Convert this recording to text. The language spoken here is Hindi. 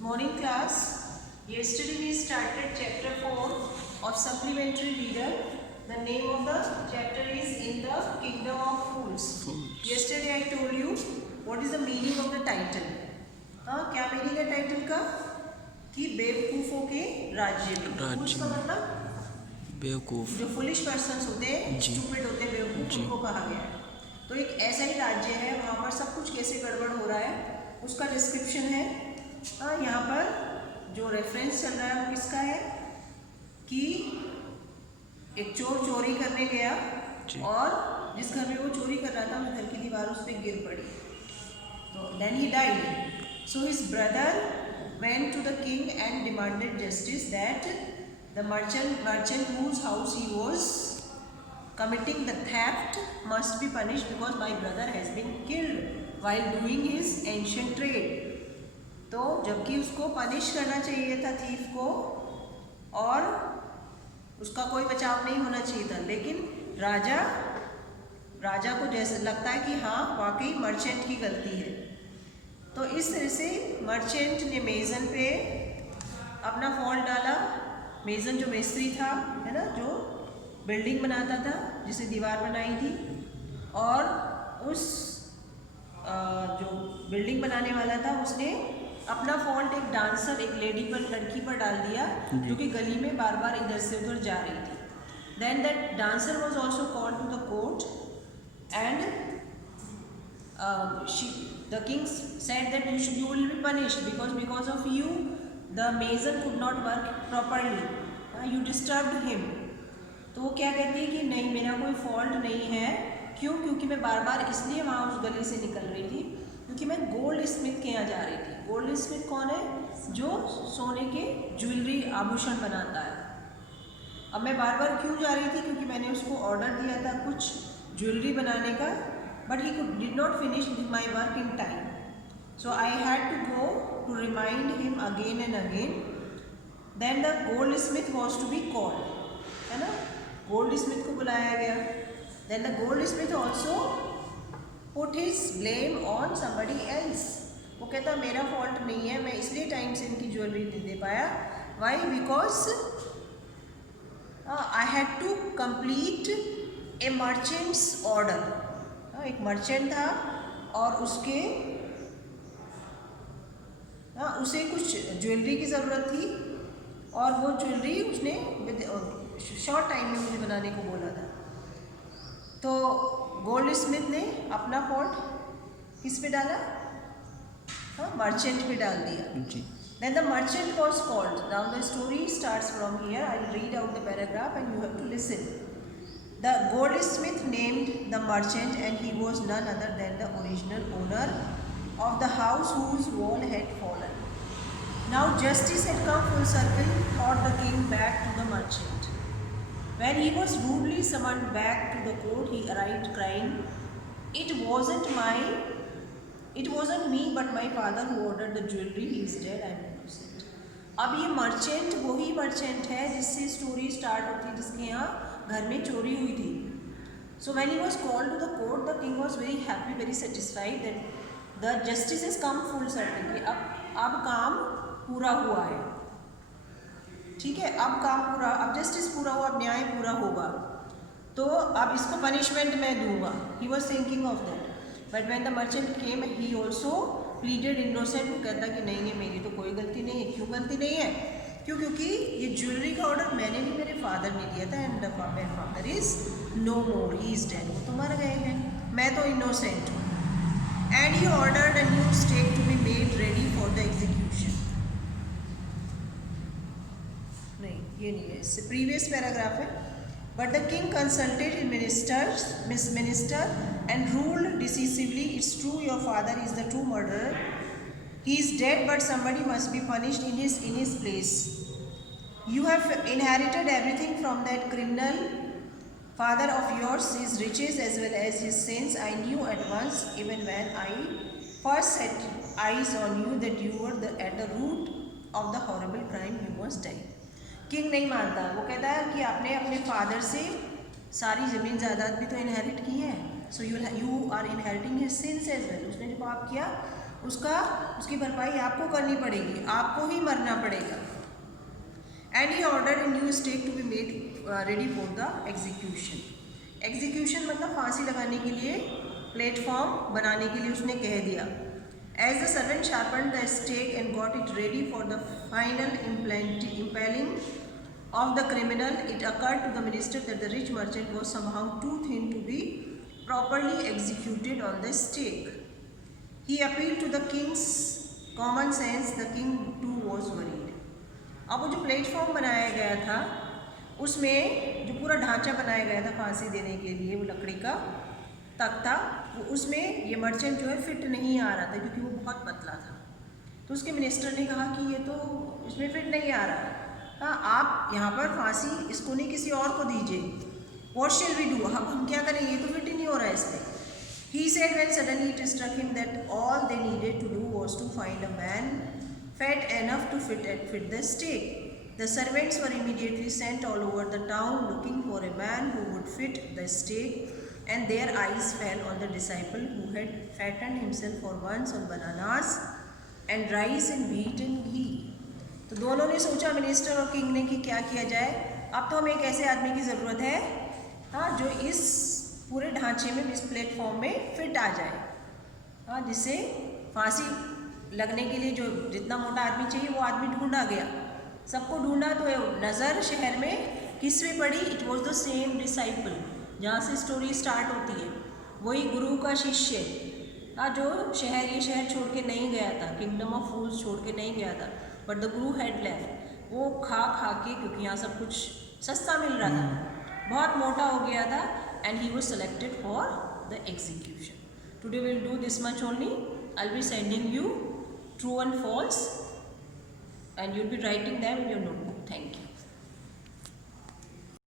Morning class. Yesterday we started chapter 4 of supplementary reader. The name of the chapter is In the Kingdom of Fools. Yesterday I told you what is the meaning of the title. क्या मीनिंग है टाइटल का? कि बेवकूफों के राज्य में। फूल्स का मतलब बेवकूफ, जो फुलिश पर्सन्स होते हैं, स्टूपिड होते हैं, बेवकूफ, उनको कहा गया है। तो एक ऐसा ही राज्य है, वहाँ पर सब कुछ कैसे गड़बड़ हो रहा है उसका डिस्क्रिप्शन है। यहाँ पर जो रेफरेंस चल रहा है वो किसका है कि एक चोर चोरी करने गया और जिस घर में वो चोरी कर रहा था उस घर की दीवार उस पर गिर पड़ी, तो then he died. So his brother went to the king and demanded justice that the merchant whose house he was committing the theft must be punished because my brother has been killed while doing his ancient trade. तो जबकि उसको पनिश करना चाहिए था थीफ को और उसका कोई बचाव नहीं होना चाहिए था, लेकिन राजा को जैसे लगता है कि हाँ वाकई मर्चेंट की गलती है। तो इस तरह से मर्चेंट ने मेज़न पे अपना फॉल्ट डाला। मेज़न जो मिस्त्री था, है ना, जो बिल्डिंग बनाता था, जिसे दीवार बनाई थी, और उस जो बिल्डिंग बनाने वाला था उसने अपना फॉल्ट एक डांसर, एक लड़की पर डाल दिया जो कि गली में बार बार इधर से उधर जा रही थी। Then that dancer was also called to the court and the king said that you will be punished because of you the mason could not work properly, you disturbed him. तो वो क्या कहती है कि नहीं, मेरा कोई फॉल्ट नहीं है। क्यों? क्योंकि मैं बार बार इसलिए वहाँ उस गली से निकल रही थी क्योंकि मैं गोल्ड स्मिथ के यहाँ जा रही थी। गोल्ड स्मिथ कौन है? जो सोने के ज्वेलरी आभूषण बनाता है। अब मैं बार बार क्यों जा रही थी? क्योंकि मैंने उसको ऑर्डर दिया था कुछ ज्वेलरी बनाने का, but he did not finish my work in time, so I had to go to remind him again and again. Then the goldsmith was to be called, है ना, goldsmith को बुलाया गया। Then the goldsmith also put his blame on somebody else. वो कहता मेरा फॉल्ट नहीं है, मैं इसलिए टाइम से इनकी ज्वेलरी नहीं दे पाया। Why? Because I had to complete a merchant's order. एक मर्चेंट था और उसे कुछ ज्वेलरी की ज़रूरत थी और वो ज्वेलरी उसने शॉर्ट टाइम में मुझे बनाने को बोला था। तो गोल्ड स्मिथ ने अपना फॉल्ट किस पे डाला? मर्चेंट पे डाल दिया। Then the merchant was called. Now the story starts from here. I'll read out the paragraph and you have to listen. The goldsmith named the merchant and he was none other than the original owner of the house whose wall had fallen. Now justice had come full circle, thought the king back to the merchant. When he was rudely summoned back to the court, he arrived crying, It wasn't me but my father who ordered the jewelry. He is dead, I am innocent. अब ये मर्चेंट वही मर्चेंट है जिससे स्टोरी स्टार्ट होती है, जिसके यहाँ घर में चोरी हुई थी। So when he was called to the court, the king was very happy, very satisfied that the justice is come full certain. अब काम पूरा हुआ है, ठीक है, अब काम पूरा, अब जस्टिस पूरा हुआ, अब न्याय पूरा होगा, तो अब इसको पनिशमेंट मैं दूंगा। He was thinking of that, but when the merchant came he also pleaded innocent. वो कहता कि नहीं, मेरी तो कोई गलती नहीं है। क्यों गलती नहीं है? क्योंकि ये ज्वेलरी का ऑर्डर मैंने भी मेरे फादर ने दिया था and my father is no more, he is dead. वो तो मर गए हैं, मैं तो इनोसेंट हूँ। And he ordered a new stake to be made ready for the execution. नहीं, ये नहीं है, इससे प्रीवियस पैराग्राफ है। But the king consulted his minister and ruled decisively, it's true your father is the true murderer, he is dead but somebody must be punished in his place. You have inherited everything from that criminal father of yours, his riches as well as his sins. I knew at once, even when I first set eyes on you, that you were at the root of the horrible crime. You must die. King नहीं मानता, वो कहता है कि आपने अपने फादर से सारी ज़मीन जायदाद भी तो इनहेरिट की है, so you are inheriting his sins as well. उसने जो पाप किया उसकी भरपाई आपको करनी पड़ेगी, आपको ही मरना पड़ेगा। And he order a new stake to be made ready for the execution. Execution मतलब फांसी लगाने के लिए प्लेटफॉर्म बनाने के लिए उसने कह दिया। As the servant sharpened the stake and got it ready for the final impaling of the criminal, it occurred to the minister that the rich merchant was somehow too thin to be properly executed on the stake. He appealed to the king's common sense. The king too was worried. अब वो जो प्लेटफॉर्म बनाया गया था उसमें जो पूरा ढांचा बनाया गया था फांसी देने के लिए, वो लकड़ी का तख्ता, वो उसमें ये मर्चेंट जो है फिट नहीं आ रहा था क्योंकि वो बहुत पतला था। तो उसके मिनिस्टर ने कहा कि ये तो इसमें फिट नहीं आ रहा, हाँ आप यहाँ पर फांसी इसको नहीं किसी और को दीजिए। What shall we do? अब हम क्या करेंगे, ये तो फिट ही नहीं हो रहा है इसमें। He said when suddenly it struck him that all they needed to do was to find a man fat enough to fit the stake. The servants were immediately sent all over the town looking for a man who would fit the stake, and their eyes fell on the disciple who had fattened himself for once on bananas and rice and beaten ghee. तो दोनों ने सोचा, मिनिस्टर और किंग ने, कि क्या किया जाए। अब तो हमें एक ऐसे आदमी की ज़रूरत है, हाँ, जो इस पूरे ढांचे में, इस प्लेटफॉर्म में फिट आ जाए, हाँ, जिससे फांसी लगने के लिए जो जितना मोटा आदमी चाहिए वो आदमी ढूंढा गया। सबको ढूंढा तो नज़र शहर में किस पे पड़ी? It was the same disciple, जहाँ से स्टोरी स्टार्ट होती है, वही गुरु का शिष्य, हाँ, जो ये शहर छोड़ के नहीं गया था, किंगडम ऑफ फूल्स छोड़ के नहीं गया था, but the Guru had left. वो खा के, क्योंकि यहाँ सब कुछ सस्ता मिल रहा था, बहुत मोटा हो गया था, and he was selected for the execution. Today will do this much only. I will be sending you true and false, and you'll be writing them in your notebook. Thank you.